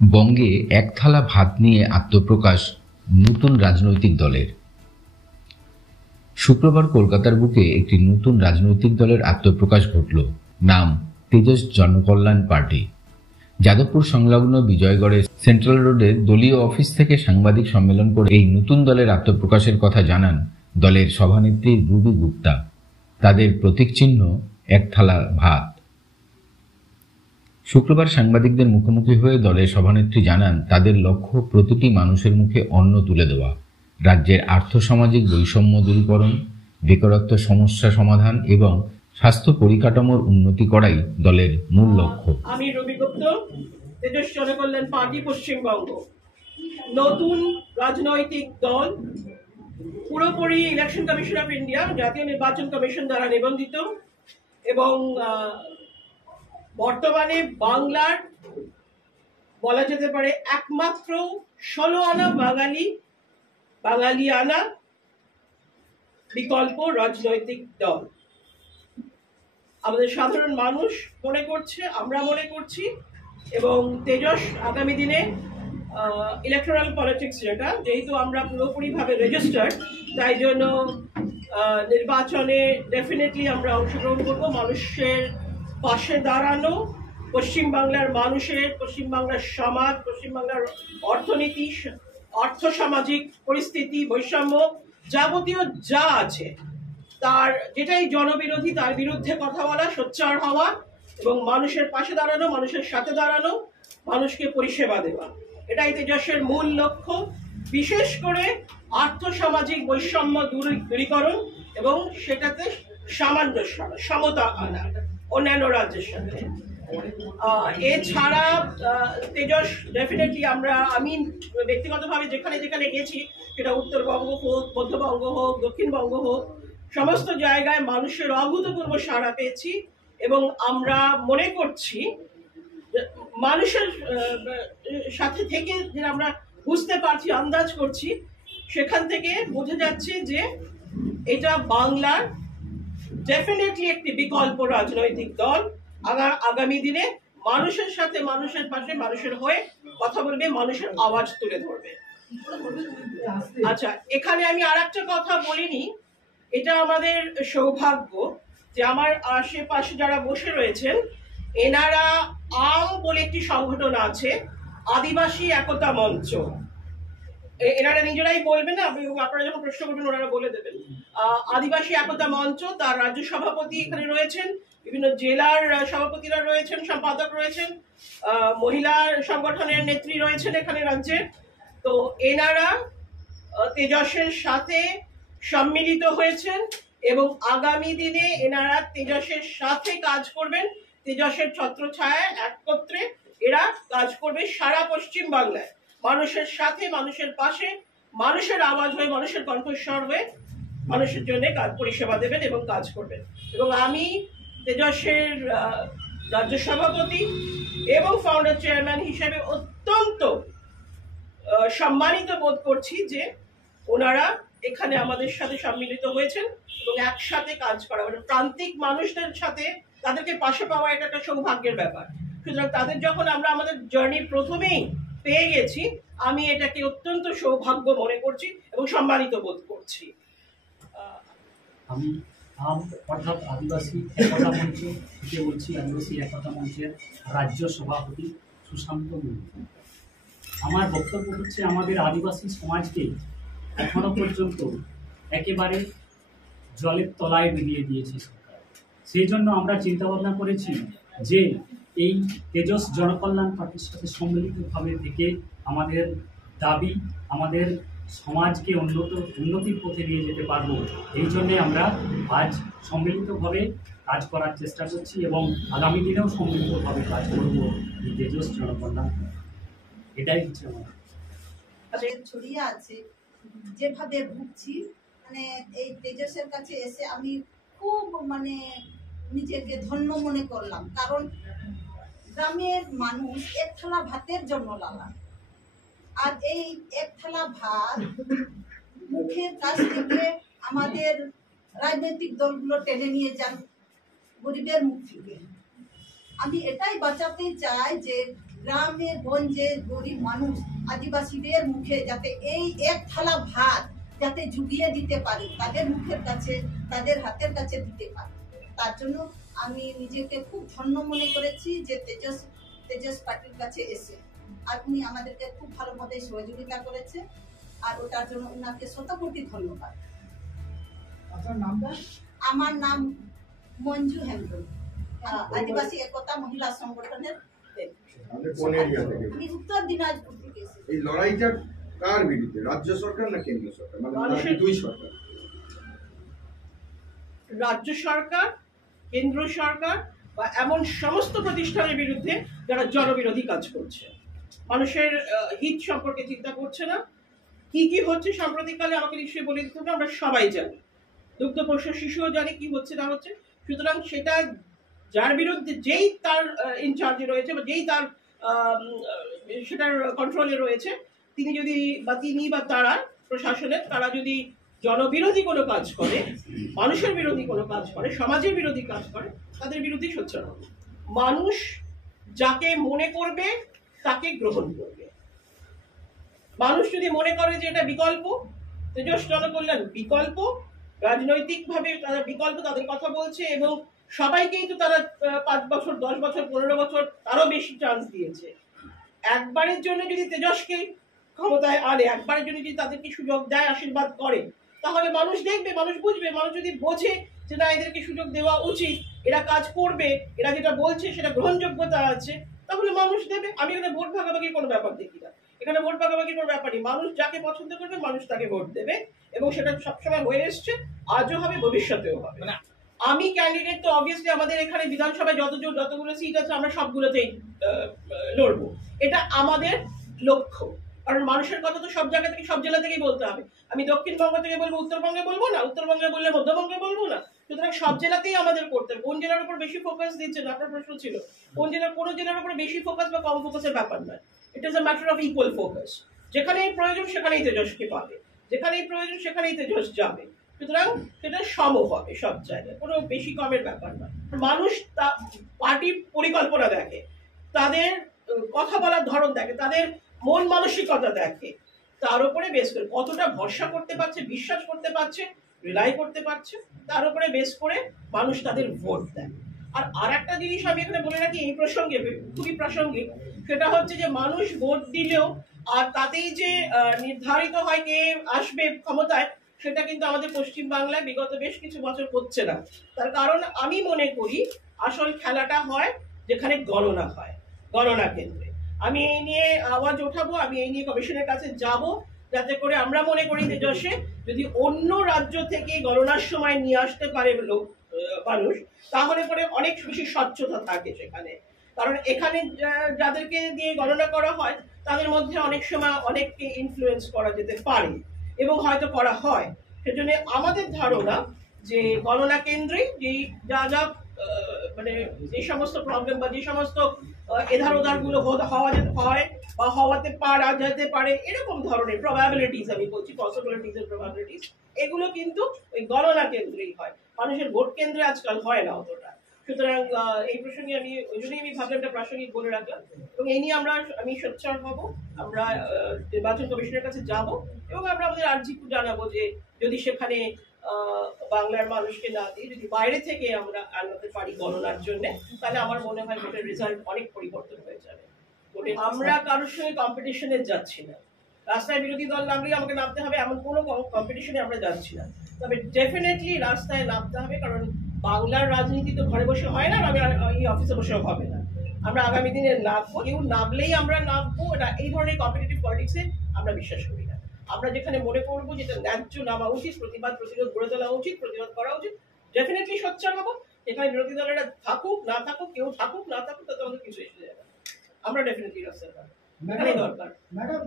বঙ্গে এক থালা ভাত নিয়ে আত্মপ্রকাশ নতুন রাজনৈতিক দলের। শুক্রবার কলকাতার বুকে একটি নতুন রাজনৈতিক দলের আত্মপ্রকাশ ঘটল। নাম তেজস জনকল্যাণ পার্টি। যাদবপুর সংলগ্ন বিজয়গড়ে সেন্ট্রাল রোডে দলীয় অফিস থেকে সাংবাদিক সম্মেলন করে এই নতুন দলের আত্মপ্রকাশের কথা জানান দলের সভানেত্রী রুবি গুপ্তা। তাদের প্রতীক চিহ্ন এক থালা ভাত। শুক্রবার সাংবাদিকদের মুখোমুখি হয়ে দলের সভানেত্রী জানান, তাদের লক্ষ্য প্রতিটি মানুষের মুখে অন্ন তুলে দেওয়া, রাজ্যের আর্থসামাজিক বৈষম্য দূরীকরণ, বেকারত্ব সমস্যা সমাধান এবং স্বাস্থ্য পরিকাঠামোর উন্নতি করাই দলের মূল লক্ষ্য। আমি রবি গুপ্ত, তেজস জনকল্যাণ পার্টি পশ্চিমবঙ্গ। নতুন রাজনৈতিক দল, পুরোপুরি ইলেকশন কমিশন অফ ইন্ডিয়া, জাতীয় নির্বাচন কমিশন দ্বারা নিবন্ধিত এবং বর্তমানে বাংলার বলা যেতে পারে একমাত্র 16 আনা বাঙালি আনা বিকল্প রাজনৈতিক দল। আমাদের সাধারণ মানুষ মনে করছে, আমরা মনে করছি, এবং তেজস আগামী দিনে ইলেকটোরাল পলিটিক্স, যেহেতু আমরা পুরোপুরিভাবে রেজিস্টার্ড, তাই জন্য নির্বাচনে ডেফিনেটলি আমরা অংশগ্রহণ করব। মানুষের পাশে দাঁড়ানো, পশ্চিমবাংলার মানুষের, পশ্চিমবাংলার সমাজ, পশ্চিমবাংলার অর্থনীতি, সামাজিক পরিস্থিতি, বৈষম্য, যাবতীয় যা আছে তার যেটাই জনবিরোধী তার বিরুদ্ধে কথা বলা, সোচ্চার হওয়া এবং মানুষের পাশে দাঁড়ানো, মানুষের সাথে দাঁড়ানো, মানুষকে পরিষেবা দেওয়া, এটাই তেজসের মূল লক্ষ্য। বিশেষ করে আর্থসামাজিক বৈষম্য দূরীকরণ এবং সেটাতে সামঞ্জস্য, সমতা আনা অন্যান্য রাজ্যের সাথে। এছাড়া তেজস ডেফিনেটলি আমি ব্যক্তিগতভাবে যেখানে যেখানে গেছি, সেটা উত্তরবঙ্গ হোক, মধ্যবঙ্গ হোক, দক্ষিণবঙ্গ হোক, সমস্ত জায়গায় মানুষের অভূতপূর্ব সাড়া পেয়েছি এবং আমরা মনে করছি মানুষের সাথে থেকে যে আমরা বুঝতে পারছি, আন্দাজ করছি, সেখান থেকে বোঝা যাচ্ছে যে এটা বাংলার ডেফিনেটলি একটি বিকল্প রাজনৈতিক দল। আগামী দিনে মানুষের সাথে, মানুষের পাশে, মানুষের হয়ে কথা বলবে, মানুষের আওয়াজ তুলে ধরবে। আচ্ছা, এখানে আমি আর একটা কথা বলিনি, এটা আমাদের সৌভাগ্য যে আমার আশেপাশে যারা বসে রয়েছেন এনারা বলে একটি সংগঠন আছে, আদিবাসী একতা মঞ্চ। এনারা নিজেরাই বলবেন না, আপনারা যখন প্রশ্ন করবেন ওনারা বলে দেবেন। আদিবাসী একতা মঞ্চ, তার রাজ্য সভাপতি এখানে রয়েছেন, বিভিন্ন জেলার সভাপতিরা রয়েছেন, সম্পাদক রয়েছেন, মহিলা সংগঠনের নেত্রী রয়েছেন এখানে রাজ্যে। তো এনারা তেজসের সাথে সম্মিলিত হয়েছেন এবং আগামী দিনে এনারা তেজসের সাথে কাজ করবেন। তেজসের ছত্রছায়ায় একত্রে এরা কাজ করবে সারা পশ্চিম বাংলায়, মানুষের সাথে, মানুষের পাশে, মানুষের আওয়াজ হয়ে, মানুষের কণ্ঠস্বর হয়ে মানুষের জন্য পরিষেবা দেবেন এবং কাজ করবেন। এবং আমি তেজসের রাজ্য সভাপতি এবং ফাউন্ডার চেয়ারম্যান হিসেবে অত্যন্ত সম্মানিত বোধ করছি যে ওনারা এখানে আমাদের সাথে সম্মিলিত হয়েছেন এবং একসাথে কাজ করা, মানে প্রান্তিক মানুষদের সাথে তাদেরকে পাশে পাওয়া এটা একটা সৌভাগ্যের ব্যাপার। সুতরাং তাদের যখন আমরা আমাদের জার্নি প্রথমেই পেয়ে গেছি, আমি এটাকে অত্যন্ত সৌভাগ্য মনে করছি এবং সম্মানিত বোধ করছি। আমি অর্থাৎ আদিবাসী একতা মঞ্চ থেকে বলছি, আদিবাসী একতা মঞ্চের রাজ্য সভাপতি সুশান্ত মুখার্জি। আমার বক্তব্য হচ্ছে, আমাদের আদিবাসী সমাজকে এখনো পর্যন্ত একেবারে জলের তলায় ডুবিয়ে দিয়েছে সরকার। সেই জন্য আমরা চিন্তা ভাবনা করেছি যে এই তেজস জনকল্যাণ পার্টির সাথে সম্মিলিতভাবে থেকে আমাদের দাবি, আমাদের সমাজকে উন্নতির পথে নিয়ে যেতে পারবো। এই জন্যে আমরা আজ সম্মিলিতভাবে কাজ করার চেষ্টা করছি এবং আগামী দিনেও সম্মিলিতভাবে কাজ করব এই তেজস জনকল্যাণ। এটাই হচ্ছে আমার ছড়িয়ে আছে। যেভাবে ভুগছি, মানে এই তেজসের কাছে এসে আমি খুব নিজেকে ধন্য মনে করলাম, কারণ গ্রামের মানুষ এক থালা ভাতের জন্য লালা, আর এই এক থালা ভাত মুখের কাছ থেকে আমাদের রাজনৈতিক দলগুলো টেনে নিয়ে যান গরিবের মুখ থেকে। আমি এটাই বাঁচাতে চাই যে গ্রামে গঞ্জে গরিব মানুষ আদিবাসীদের মুখে যাতে এই এক থালা ভাত যাতে জুগিয়ে দিতে পারি, তাদের মুখের কাছে, তাদের হাতের কাছে দিতে পারি। তার জন্য আমি নিজেকে খুব ধন্য মনে করেছি যে তেজস পার্টির কাছে এসে আপনি আমাদেরকে খুব ভালোভাবে সহযোগিতা করেছে, আর ওটার জন্য ওনাকে শতকোটি ধন্যবাদ। আপনার নামটা? আমার নাম মঞ্জু হেমব্রম, আদিবাসী একতা মহিলা সংগঠনের। আমি উত্তর দিনাজপুর থেকে এসেছি। এই লড়াইটা কার বিরুদ্ধে, রাজ্য সরকার না কেন্দ্র সরকার, মানে দুই সরকার? রাজ্য সরকার, কেন্দ্র সরকার বা এমন সমস্ত প্রতিষ্ঠানের বিরুদ্ধে যারা জনবিরোধী কাজ করছে, মানুষের হিত সম্পর্কে চিন্তা করছে না। কি কি হচ্ছে সাম্প্রতিককালে আমাকে নিশ্চয়ই বলে দিতে হবে, আমরা সবাই জানি, দুগ্ধপোষ্য শিশুও জানি কি হচ্ছে না হচ্ছে। সুতরাং সেটা যার বিরুদ্ধে, যেই তার ইনচার্জে রয়েছে বা যেই তার সেটার কন্ট্রোলে রয়েছে, তিনি যদি বা তিনি বা তারা প্রশাসনের, তারা যদি জনবিরোধী কোনো কাজ করে, মানুষের বিরোধী কোনো কাজ করে, সমাজের বিরোধী কাজ করে, তাদের বিরুদ্ধেই সোচ্চার হবে। মানুষ যাকে মনে করবে তাকে গ্রহণ করবে। মানুষ যদি মনে করে যে এটা বিকল্প, তেজস জনকল্যাণ বিকল্প, রাজনৈতিকভাবে তারা বিকল্প, তাদের কথা বলছে, এবং সবাইকেই তো তারা 5 বছর 10 বছর 15 বছর তারও বেশি চান্স দিয়েছে। একবারের জন্য যদি তেজসকে ক্ষমতায় আনে, একবারের জন্য যদি তাদেরকে সুযোগ দেয়, আশীর্বাদ করে, তাহলে মানুষ দেখবে, মানুষ বুঝবে। মানুষ যদি বোঝে যে না, এদেরকে সুযোগ দেওয়া উচিত, এরা কাজ করবে, এরা যেটা বলছে সেটা গ্রহণযোগ্যতা আছে, তাহলে মানুষ দেবে। আমি এখানে ভোট ভাগাভাগির কোনো ব্যাপার দেখি না, এখানে ভোট ভাগাভাগির কোনো ব্যাপার নেই। মানুষ যাকে পছন্দ করবে মানুষ তাকে ভোট দেবে, এবং সেটা সবসময় হয়ে এসছে, আজও হবে, ভবিষ্যতেও হবে। আমি ক্যান্ডিডেট, তো অবভিয়াসলি আমাদের এখানে বিধানসভায় যতগুলো সিট আছে আমরা সবগুলোতেই লড়বো, এটা আমাদের লক্ষ্য। কারণ মানুষের কথা তো সব জায়গা থেকে, সব জেলা থেকেই বলতে হবে। আমি দক্ষিণবঙ্গ থেকে বলবো, উত্তরবঙ্গে বলবো না, উত্তরবঙ্গে বললে মধ্যবঙ্গে বলবো না। সুতরাং সব জেলাতেই আমাদের করতে হবে। কোন জেলার উপর বেশি ফোকাস দিচ্ছেন, আপনার প্রশ্ন ছিল, কোনো জেলার উপর বেশি ফোকাস বা কম ফোকাসের ব্যাপার নয়, it is a matter of equal focus. যেখানেই প্রয়োজন সেখানেই তেজসকে পাবে, যেখানেই প্রয়োজন সেখানেই তেজস যাবে। সুতরাং সেটা সম হবে সব জায়গায়, কোনো বেশি কমের ব্যাপার নয়। মানুষ পার্টির পরিকল্পনা দেখে, তাদের কথা বলার ধরন দেখে, তাদের মন মানসিকতা দেখে, তার উপরে বেস করে কতটা ভরসা করতে পারছে, বিশ্বাস করতে পারছে, রিলাই করতে পারছে, তার উপরে বেস করে মানুষ তাদের ভোট দেয়। আর একটা জিনিস আমি এখানে বলে রাখি এই প্রসঙ্গে, খুবই প্রাসঙ্গিক, সেটা হচ্ছে যে মানুষ ভোট দিলেও আর তাতেই যে নির্ধারিত হয় কে আসবে ক্ষমতায়, সেটা কিন্তু আমাদের পশ্চিমবাংলায় বিগত বেশ কিছু বছর হচ্ছে না। তার কারণ আমি মনে করি আসল খেলাটা হয় যেখানে গণনা হয়, গণনা কেন্দ্রে। আমি এই নিয়ে আওয়াজ ওঠাবো, আমি এই নিয়ে কমিশনের কাছে যাব, যাতে করে আমরা মনে করি তেজসে যদি অন্য রাজ্য থেকে গণনার সময় নিয়ে আসতে পারে মানুষ, তাহলে পরে অনেক বেশি স্বচ্ছতা থাকে সেখানে। কারণ এখানে যাদেরকে দিয়ে গণনা করা হয় তাদের মধ্যে অনেক সময় অনেককে ইনফ্লুয়েন্স করা যেতে পারে, এবং হয়তো করা হয়। সেজন্য আমাদের ধারণা যে গণনা কেন্দ্রে যা যা মানে যে সমস্ত প্রবলেম বা যে সমস্ত এধার ওধার গুলো হয় বা হওয়াতে পারা যেতে পারে, এরকম ধরনের প্রবাবিলিটিস, আমি বলছি পসিবিলিটিস এর প্রবাবিলিটিস, এগুলো কিন্তু ওই গণনা কেন্দ্রেই হয়, মানুষের ভোট কেন্দ্রে আজকাল হয় না অতটা। সুতরাং এই প্রসঙ্গে আমি ওই জন্যই আমি ভাবলাম একটা প্রাসঙ্গিক বলে রাখলাম, এবং এই নিয়ে আমি সোচ্চার হব, আমরা নির্বাচন কমিশনের কাছে যাব, এবং আমরা আমাদের আর্জি জানাবো যে যদি সেখানে বাংলার মানুষকে না দিয়ে যদি বাইরে থেকে আমরা আনাতে পারি গণনার জন্য, তাহলে আমার মনে হয় ভোটের রেজাল্ট অনেক পরিবর্তন হয়ে যাবে। আমরা কারোর সঙ্গে কম্পিটিশনে যাচ্ছি না, রাস্তায় বিরোধী দল নামলেই আমাকে নামতে হবে এমন কোনো কম্পিটিশনে আমরা যাচ্ছি না। তবে ডেফিনেটলি রাস্তায় নামতে হবে, কারণ বাংলার রাজনীতি তো ঘরে বসে হয় না, আমি এই অফিসে বসেও হবে না। আমরা আগামী দিনে নামবো, কেউ নামলেই আমরা নামবো, এটা এই ধরনের কম্পিটিটিভ পলিটিক্সে আমরা বিশ্বাস করি না। আমরা যেখানে মনে করবো যেটা ন্যায্য নামা উচিত, প্রতিরোধ গড়ে তোলা উচিত, প্রতিবাদ করা উচিত, ডেফিনেটলি সোচ্চার হবো। এখানে বিরোধী দলেরা থাকুক না থাকুক, কেউ থাকুক না থাকুক, তাতে আমাদের কিছু এসে যাবে, আমরা ডেফিনেটলি রাস্তায় পাবো, এখানেই দরকার। ম্যাডাম